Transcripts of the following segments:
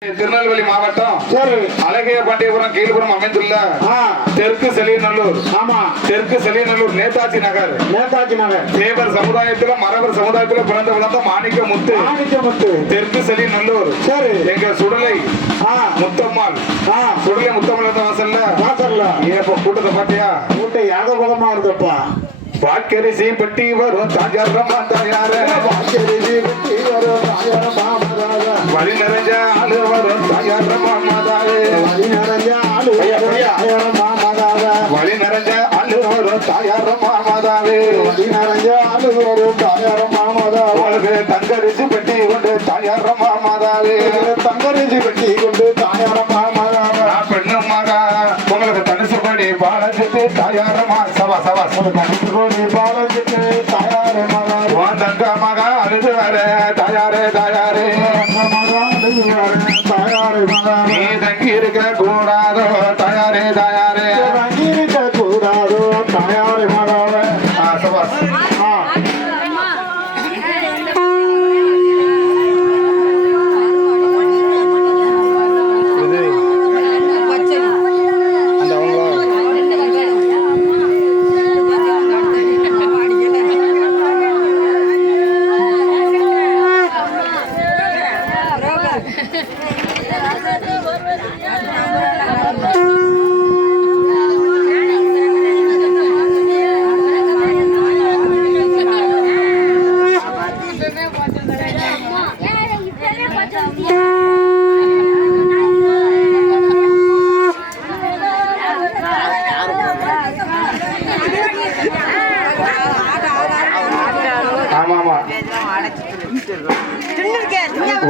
திருநெல்வேலி மாவட்டம். சரி. அழகிய பாண்டியபுரம் கீழ்புறம் அமைந்துள்ள தெற்கு செலியநல்லூர். ஆமா. தெற்கு செலியநல்லூர் நேதாஜி நகர். நேதாஜி நகர். தேவர் சமுதாயத்துல மறவர் சமுதாயத்துல பிறந்த வளர்ந்த மாணிக்க முத்து. மாணிக்கமுத்து தெற்கு செலியநல்லூர். சரி. எங்க சுடலை முத்தம்மாள். சுடலை முத்தம்மாள் இருந்த வாசல்ல. வாசல்ல. ஏன் இப்ப கூட்டத்தை பாத்தியா கூட்ட யாகபோகமா இருந்தப்பா? வாக்கரிசி பெட்டி வரும் தாஜாரமா தாயார. நிறைஞ்ச ஆளு வரும் தாயாரமா வழி நிறைஞ்ச ஆளு வரும் தங்கரிசி பெட்டி கொண்டு தாயாரமா மாதாவே தங்கரிசி பெட்டி கொண்டு தாயாரமா மாதாவ பெண்ணு மகா உங்களுக்கு தனுசு படி பாலஞ்சிட்டு தாயாரமா சவா சவா கோடி பாலத்துக்கு தாயாரே மகாரே தங்க மகா அழுது வர தாயாரே தாயாரே. தங்கி இருக்க கூடாதோ தாயாரே தாயாரே அங்கீரிக்க கூடாதோ தாயாரே மகாரே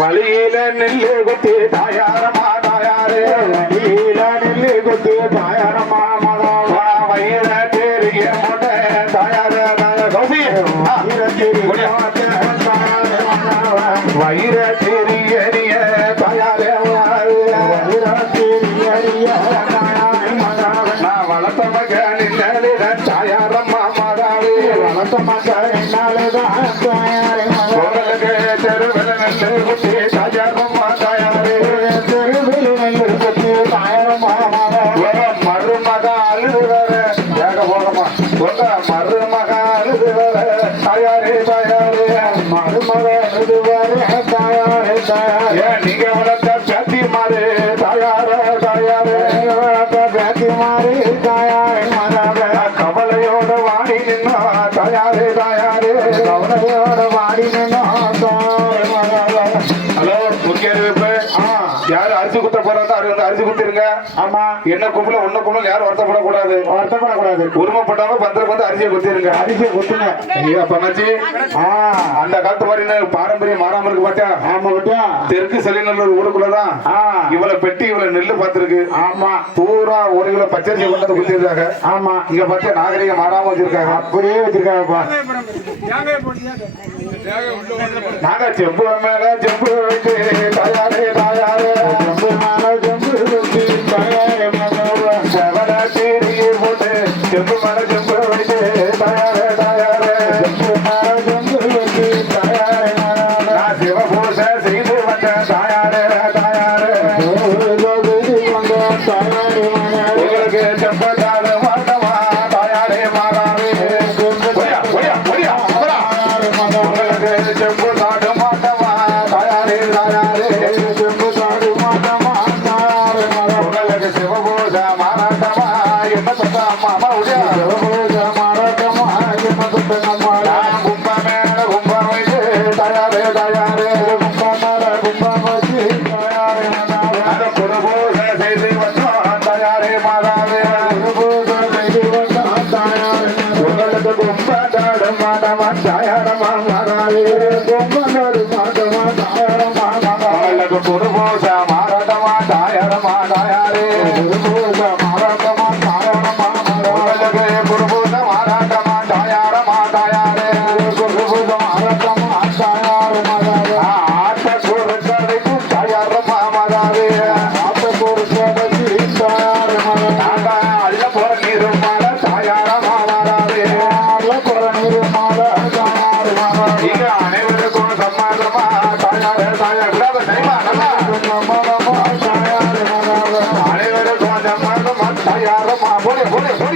வழியில நெல்லு குத்து தாயாரமா தாயாரே. வழியில நெல்லு குத்து தாயாரமா. வர தாயாரே தாயாரே. ஏன் தாயாரே. போறாங்க அது வந்து அரிசி குத்திருங்க ஆமா. என்ன கும்பல உன்ன கும்பல யாரும் வருத்தப்படக்கூடாது. வருத்தப்படக்கூடாது. உரிமைப்பட்டவங்க பத்திரம் வந்து அரிசியை குத்திருங்க. அரிசி குத்துங்க. ஐயா பங்கச்சி ஆ. அந்த காலத்து மாதிரி பாரம்பரியம் மாறாம இருக்கு பாத்தியா? ஆமா விட்டியா தெற்கு செலிநல்லூர் ஊருக்குள்ளதான் இவ்வளவு பெட்டி இவ்வளவு நெல்லு பார்த்திருக்கு. ஆமா. பூரா ஒரு கிலோ பச்சரிசி கொண்டு குத்திருக்காங்க. ஆமா. இங்க பாத்தியா நாகரிகம் மாறாம வச்சிருக்காங்க. அப்படியே வச்சிருக்காங்கப்பா நாங்க செம்பு மேல செம்பு தாயாரே தாயாரே. போட்டு செம்பு மேல మారతమా దాయరమా దాయారే మారతమా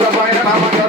the right power.